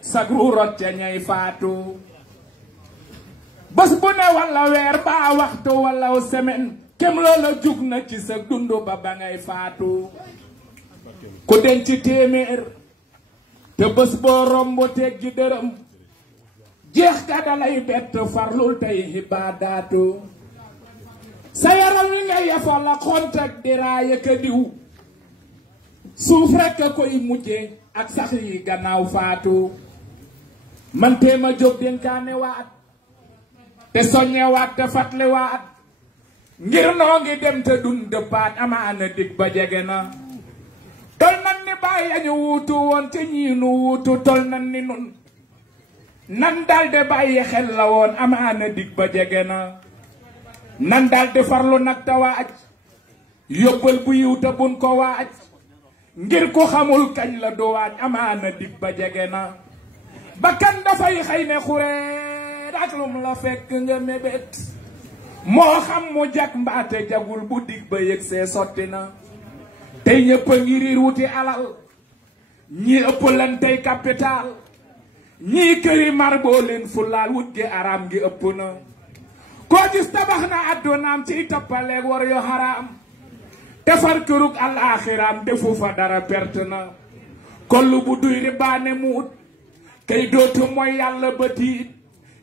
sagru rot ca ñay faatu bés bu ne walla weer baa waxtu walla semaine kem loola jug na ci sa dundu ba ba ngay faatu ku denc téeméer te bés boo romb teggi dërëm jeex ka dalay bett farlul tey xibaadaatu sa yaram wi nga yafal la xontak di raaya ka diw suuf rekk a koy mujje ak sax yi gannaaw faatu man teema jóg dénkaane waat te soññe waat te fatle waat ngir noo ngi dem te dun dëppaat amaana dig ba jege na tol nan ni bàyyi añu wuutu woon te ñii nu wuutu tol nan ni nun nan dalde bàyyi xel la woon amaana dig ba jege na nan dalde farlu nag te waaj yóbbal bu yiw te bun ko waaj ngir ku xamul kañ la du waaj amaana dig ba jege na bakkan dafay xëy ne xureet ak lum la fekk nga mébét moo xam mu jag mbaate jagul bu dig ba yëg see sotti na tey ñëpp a ngi riir wuti alal ñii ëpp lan tey capital ñii këri mar boo leen fulaal wut gi araam gi ëpp na koo gis tabax na addunaam ciy toppaleeg war yu xaraam te far kërug alaaxiraam defu fa dara perte na kollu bu duy ribaane muut kay dootu mooy yàlla ba tiit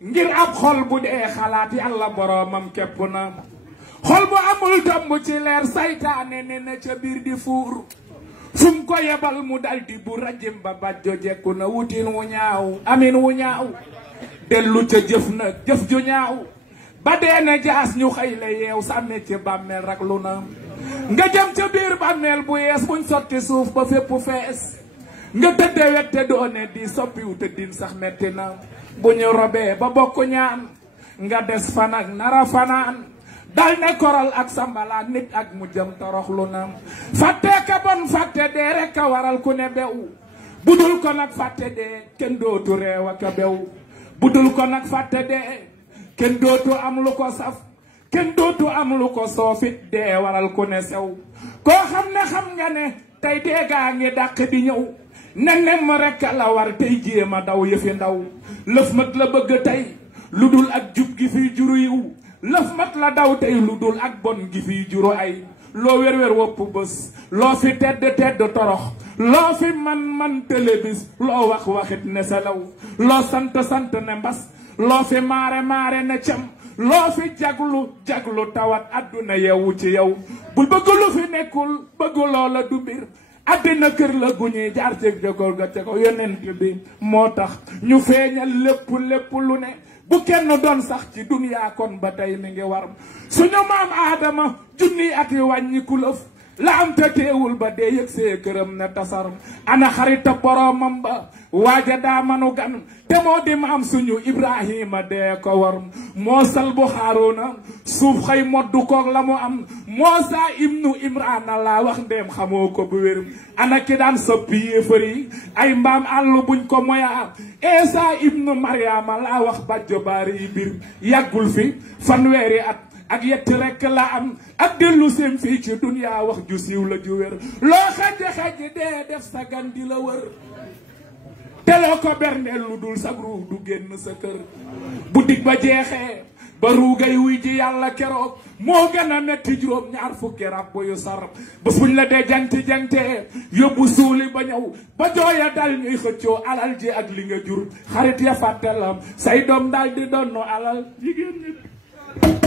ngir ab xol bu dee xalaat yàlla boroomam képp na xol bu amul tomb ci leer saytaane ne na ca biir di fuur fum ko yebal mu daldi bu rajim ba bàjjo jekku na wutin wu ñaaw amin wu ñaaw dellu ca jëf na jëf ju ñaaw ba dee na jaas ñu xëy la yeew sànni ci bàmmeel rak lu na nga jëm ca biir bàmmeel bu yees buñ sotti suuf ba fépp fees nga tëdde wette doone di soppiwu tëddin sax metti na bu ñu robee ba bokk ñaan nga des fan ak nara fanaan dal ne koral ak sambalaan nit ak mu jëm toroxlu na fàtte ka bon fàtte dee rek a waral ku ne bew budul ko nag fàtte dee kenn dootu reew ak a bew budul ko nag fàtte dee kenn dootu am lu ko saf kenn dootu am lu ko soofit dee waral ku ne sew koo xam ne xam nga ne tey dee gaa ngi dàq di ñëw ne nem rek la war tey jéema daw yëfi ndaw lëf mat la bëgg tey lu dul ak jub gi fiy juru yiw lëf mat la daw tey lu dul ak bon gi fiy juru ay loo wér-wér wopp bés loo fi tedd tedd torox loo fi man télévis loo wax waxit ne selaw loo sant ne mbas loo fi maare ne cam loo fi jaglu tawat adduna yewu ci yow bul bëgg lu fi nekkul bëgg loola du mbir addina kër la gu ñuy jaar ci jogoor ga ca ko yonent bi moo tax ñu feeñal lépp lu ne bu kenn doon sax ci duniyaa kon ba tey mi ngi war suñu maam aadama junniy at yi wàññiku lëf la am te teewul ba dee yëg see këram ne tasar ana xarita boromam ba waaja daa manu gan te moo di maam suñu ibrahima dee ko war moo sal bu xaaroona suuf xëy moddu koog la mu am moosa ibnu imrana laa wax ndeem xamoo ko bu wér ana ki daan soppi yéefar yi ay mbaam àll buñ ko moya esa ibnu mariama laa wax bàjjo baari yi bir yàggul fi fanweeri at ak yetti rekk la am ak dellu seen fii ci duniyaa wax ju siiw la ju wér loo xaji dee def sa gan di la wër te loo ko berndeel lu dul sa ruux du génn sa kër bu dig ba jeexee ba ruugay wuy ji yàlla keroog moo gën a metti juróom ñaar fukki rab yu sar ba fuñ la dee jante yóbbu suuli ba ñëw ba jooya dal ñuy xëccoo alal ji ak li nga jur xarit ya fàttelam say doom daal di donnu alal jigéen ñi